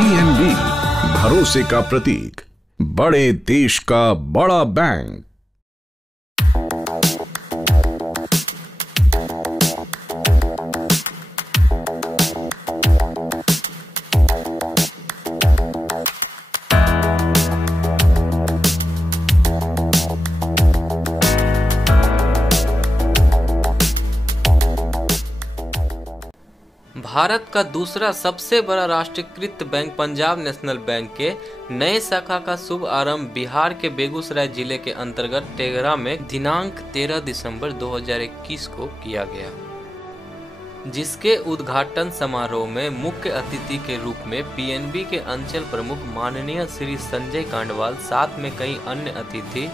PNB, भरोसे का प्रतीक, बड़े देश का बड़ा बैंक। भारत का दूसरा सबसे बड़ा राष्ट्रीयकृत बैंक पंजाब नेशनल बैंक के नए शाखा का शुभ आरंभ बिहार के बेगूसराय जिले के अंतर्गत टेगरा में दिनांक 13 दिसंबर 2021 को किया गया, जिसके उद्घाटन समारोह में मुख्य अतिथि के रूप में पीएनबी के अंचल प्रमुख माननीय श्री संजय कांडवाल, साथ में कई अन्य अतिथि,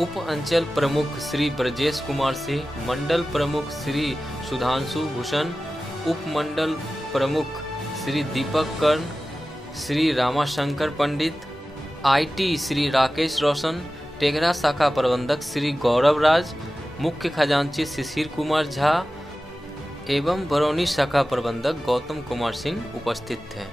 उप अंचल प्रमुख श्री ब्रजेश कुमार सिंह, मंडल प्रमुख श्री सुधांशु भूषण, उप मंडल प्रमुख श्री दीपक कर्ण, श्री रामाशंकर पंडित, आईटी श्री राकेश रोशन, टेगरा शाखा प्रबंधक श्री गौरव राज, मुख्य खजांची शिशिर कुमार झा एवं बरौनी शाखा प्रबंधक गौतम कुमार सिंह उपस्थित थे।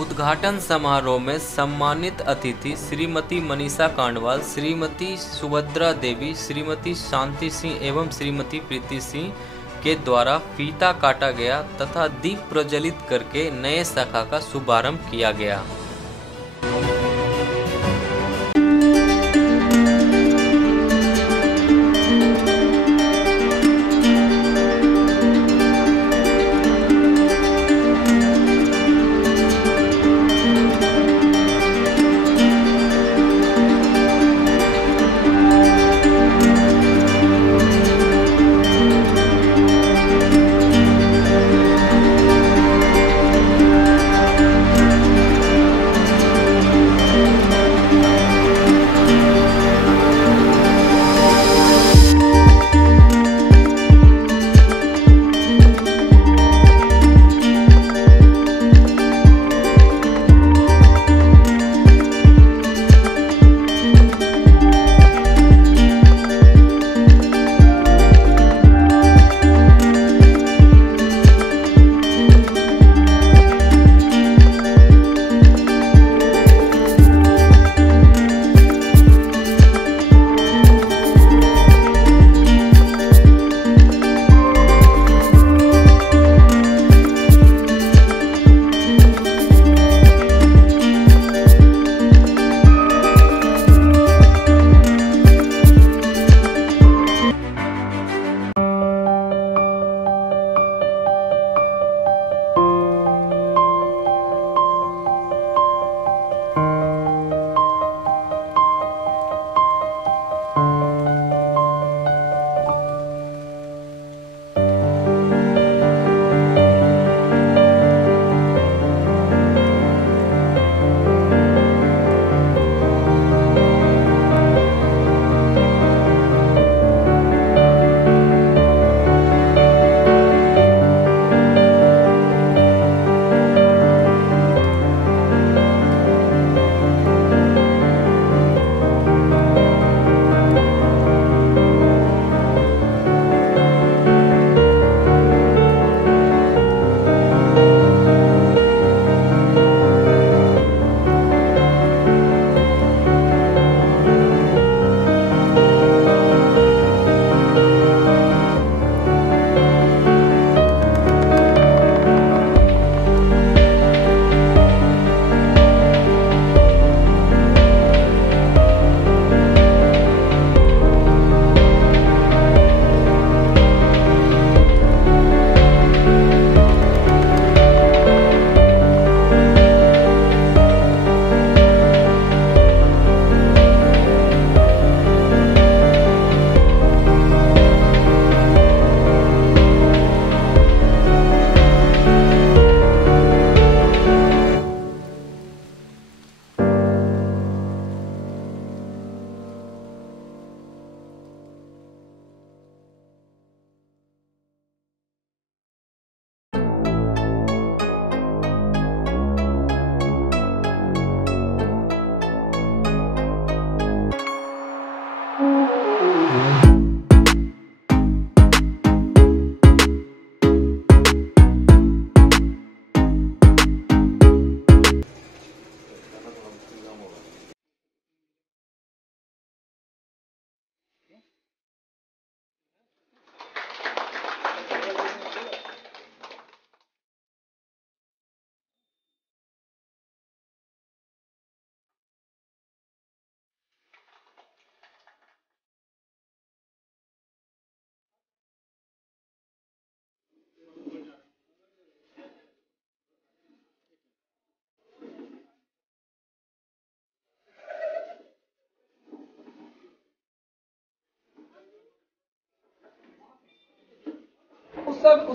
उद्घाटन समारोह में सम्मानित अतिथि श्रीमती मनीषा कांडवाल, श्रीमती सुभद्रा देवी, श्रीमती शांति सिंह एवं श्रीमती प्रीति सिंह के द्वारा फीता काटा गया तथा दीप प्रज्वलित करके नए शाखा का शुभारंभ किया गया।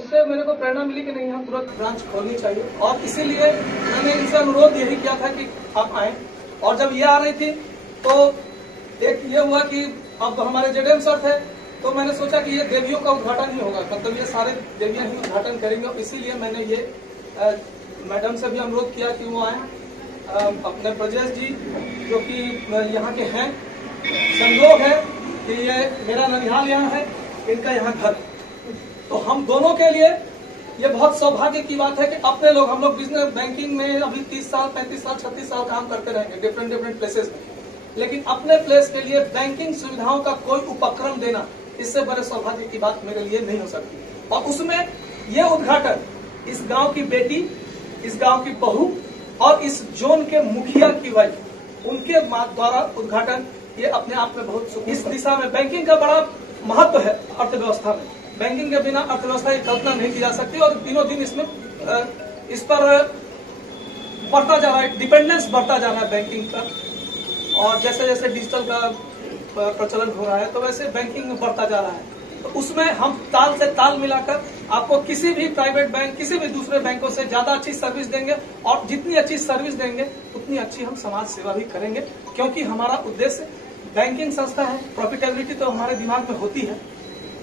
उससे मेरे को प्रेरणा मिली कि नहीं, हम तुरंत ब्रांच खोलनी चाहिए। और इसीलिए मैंने इनसे अनुरोध यही किया था कि आप आए। और जब ये आ रही थी तो एक ये हुआ कि अब हमारे जेडीएम सर थे, तो मैंने सोचा कि ये देवियों का उद्घाटन ही होगा, मतलब ये सारे देवियां ही उद्घाटन करेंगे। और इसीलिए मैंने ये मैडम से भी अनुरोध किया कि वो आए। अपने ब्रजेश जी जो कि यहाँ के हैं, संयोग है कि ये मेरा ननिहाल यहाँ है, इनका यहाँ घर, तो हम दोनों के लिए ये बहुत सौभाग्य की बात है कि अपने लोग, हम लोग बिजनेस बैंकिंग में अभी 30 साल 35 साल 36 साल काम करते रहेंगे डिफरेंट प्लेसेस में, लेकिन अपने प्लेस के लिए बैंकिंग सुविधाओं का कोई उपक्रम देना, इससे बड़े सौभाग्य की बात मेरे लिए नहीं हो सकती। और उसमें ये उद्घाटन इस गांव की बेटी, इस गांव की बहू और इस जोन के मुखिया की वाइफ, उनके द्वारा उद्घाटन, ये अपने आप में बहुत इस दिशा में बैंकिंग का बड़ा महत्व है अर्थव्यवस्था में। बैंकिंग के बिना अर्थव्यवस्था की कल्पना नहीं की जा सकती और दिनों दिन इसमें इस पर बढ़ता जा रहा है, डिपेंडेंस बढ़ता जा रहा है बैंकिंग पर। और जैसे जैसे डिजिटल का प्रचलन हो रहा है तो वैसे बैंकिंग में बढ़ता जा रहा है। तो उसमें हम ताल से ताल मिलाकर आपको किसी भी प्राइवेट बैंक, किसी भी दूसरे बैंकों से ज्यादा अच्छी सर्विस देंगे। और जितनी अच्छी सर्विस देंगे उतनी अच्छी हम समाज सेवा भी करेंगे, क्योंकि हमारा उद्देश्य बैंकिंग संस्था है। प्रॉफिटेबिलिटी तो हमारे दिमाग में होती है,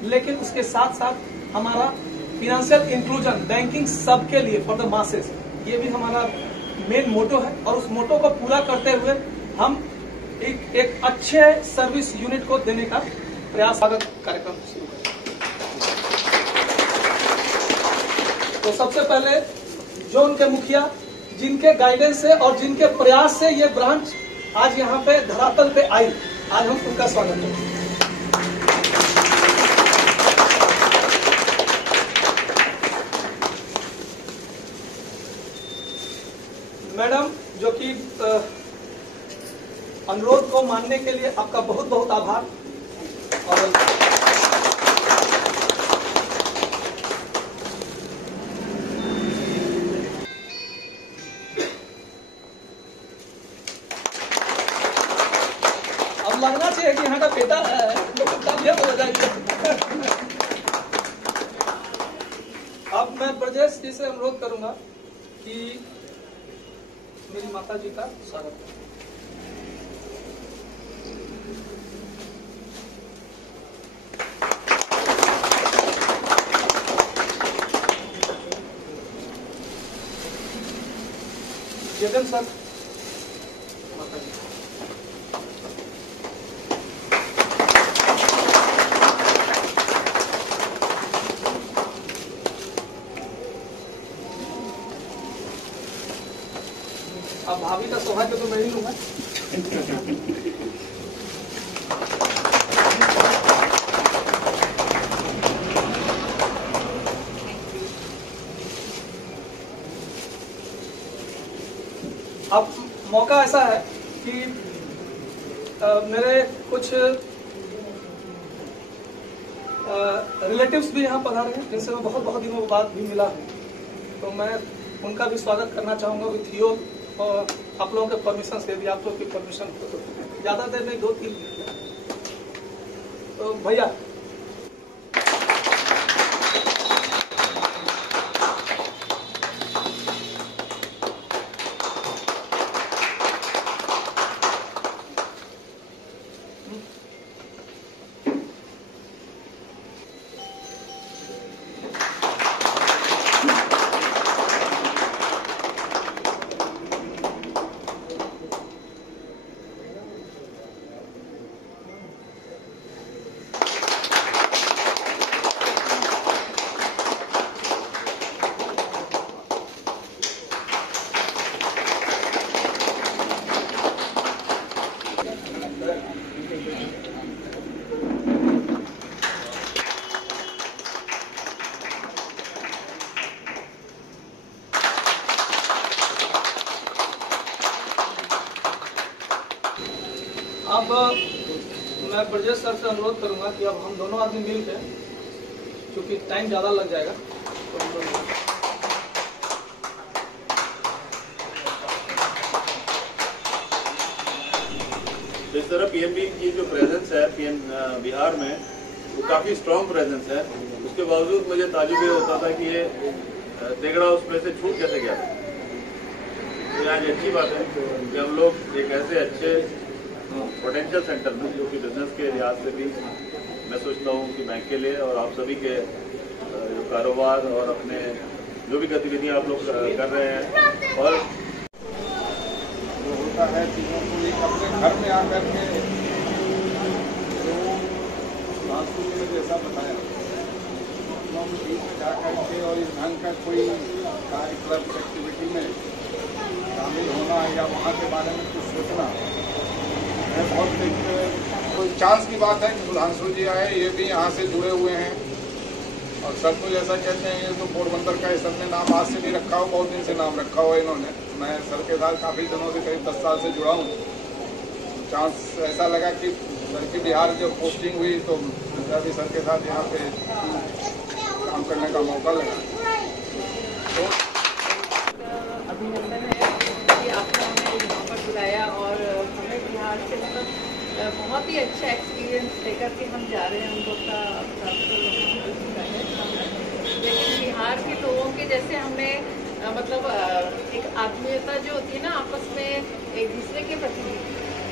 लेकिन उसके साथ साथ हमारा फिनेंशियल इंक्लूजन, बैंकिंग सबके लिए, फॉर द मासेस, ये भी हमारा मेन मोटो है। और उस मोटो को पूरा करते हुए हम एक अच्छे सर्विस यूनिट को देने का प्रयास कार्यक्रम शुरू करें। तो सबसे पहले जोन के मुखिया, जिनके गाइडेंस से और जिनके प्रयास से ये ब्रांच आज यहाँ पे धरातल पे आई, आज हम उनका स्वागत करते हैं। मैडम, जो कि अनुरोध को मानने के लिए आपका बहुत बहुत आभार। और अब लगना चाहिए कि यहाँ का बेटा है, तब ये हो जाएगा। अब मैं ब्रजेश जी से अनुरोध करूंगा कि मेरी माता जी का स्वागत करें। जगन सर, माता जी। अब भाभी का सौभाग्य तो मैं ही लूंगा। अब मौका ऐसा है कि मेरे कुछ रिलेटिव्स भी यहाँ पधारे हैं, जिनसे मैं बहुत बहुत दिनों बाद भी मिला हूँ, तो मैं उनका भी स्वागत करना चाहूँगा विथ यू। और आप लोगों के परमिशन से, यदि आप लोग की परमिशन हो तो ज़्यादा देर नहीं, 2-3 मिनट। तो भैया, अब मैं ब्रजेश सर से अनुरोध करूंगा कि अब हम दोनों आदमी मिल के, क्योंकि टाइम ज़्यादा लग जाएगा, तो हम लोग इस तरह पीएम की जो प्रेजेंस है पीएम बिहार में, वो काफ़ी स्ट्रॉन्ग प्रेजेंस है। उसके बावजूद मुझे ताजुब ये होता था कि ये तेगड़ा उसमें से छूट कैसे गया। तो आज अच्छी बात है कि हम लोग एक ऐसे अच्छे पोटेंशियल सेंटर में, जो कि बिजनेस के लिहाज से भी मैं सोचता हूँ कि बैंक के लिए और आप सभी के जो कारोबार और अपने जो भी गतिविधियाँ आप लोग कर रहे हैं, और जो होता है चीज़ों को एक अपने घर में आकर के जो सांस्कृतिक में जैसा बताया, लोगों के बीच में जाकर के और इस ढंग का कोई कार्यक्रम एक्टिविटी में शामिल होना या वहाँ के बारे में कुछ सोचना है बहुत एक चांस की बात है कि सुधांशु जी आए, ये भी यहाँ से जुड़े हुए हैं। और सब तो जैसा कहते हैं, ये तो पोरबंदर का सर ने नाम आज से भी रखा हो, बहुत दिन से नाम रखा हुआ इन्होंने। मैं सर के साथ काफ़ी दिनों से, करीब 10 साल से जुड़ा हूँ। चांस ऐसा लगा कि सर की बिहार जब पोस्टिंग हुई तो मुझे भी सर के साथ यहाँ पे काम करने का मौका लगा। तो अभिनंदन है कि आपने हमें यहाँ पर बुलाया और हमें बिहार से मतलब बहुत ही अच्छा एक्सपीरियंस लेकर के हम जा रहे हैं। हम लोग का है, लेकिन बिहार के लोगों के जैसे हमने मतलब एक आत्मीयता जो होती है ना आपस में, एक दूसरे के प्रति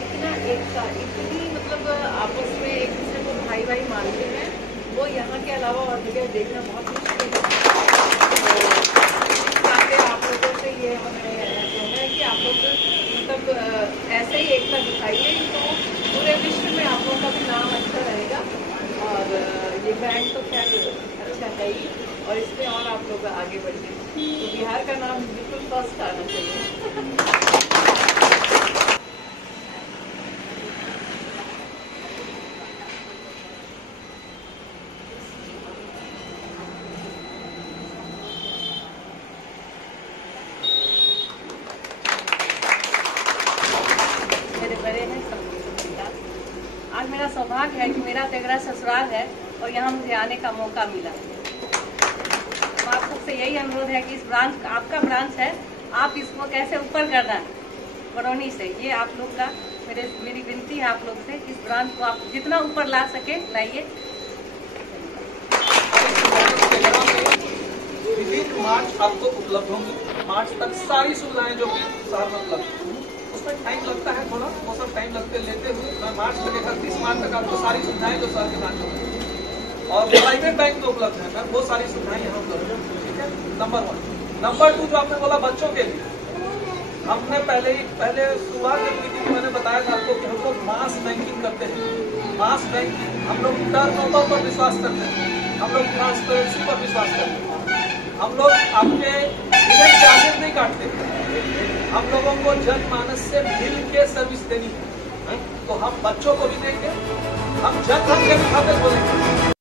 इतना एकता, इतनी मतलब आपस में एक दूसरे को भाई भाई मानते हैं, वो यहाँ के अलावा और जगह देखना बहुत मुश्किल है। आप लोगों से ये हमें कहना है कि आप लोग मतलब ऐसे ही एकता दिखाइए, तो पूरे विश्व में आप लोगों का भी नाम अच्छा रहेगा। और ये बैंक तो खैर अच्छा है ही, और इसमें और आप लोग आगे बढ़िए, तो बिहार का नाम बिल्कुल फर्स्ट आना चाहिए। मेरे बड़े हैं सबका। आज मेरा सौभाग्य है कि मेरा तेगड़ा ससुराल है और यहाँ मुझे आने का मौका मिला। तो आप सबसे यही अनुरोध है कि इस ब्रांच, आपका ब्रांच है, आप इसको कैसे ऊपर करना है बरौनी से, ये आप लोग का मेरी विनती है आप लोग से। इस ब्रांच को आप जितना ऊपर ला सके लाइए। मार्च आपको उपलब्ध होंगी। मार्च तक सारी सुविधाएं जो कि शहर में उपलब्ध, उसमें टाइम लगता है थोड़ा, वो सब टाइम लेते हुए मैं मार्च तक 31 मार्च तक आपको सारी सुविधाएं जो शहर के ब्रांचों में और प्राइवेट बैंक में उपलब्ध है, वो सारी सुविधाएं यहाँ उपलब्ध है। ठीक है, नंबर 1। नंबर 2 जो आपने बोला बच्चों के लिए, हमने पहले शुरुआत जब की थी, मैंने बताया था आपको कि हम लोग मास बैंकिंग करते हैं। मास बैंकिंग हम लोग टर्नओवर पर विश्वास करते हैं, हम लोग ट्रांसपेरेंसी पर विश्वास करते हैं, हम लोग आपके हिडन चार्जेस नहीं काटते। हम लोगों को जनमानस से मिल के सर्विस देनी है, तो हम बच्चों को भी देंगे, हम जनधन के भी खाते खोलेंगे।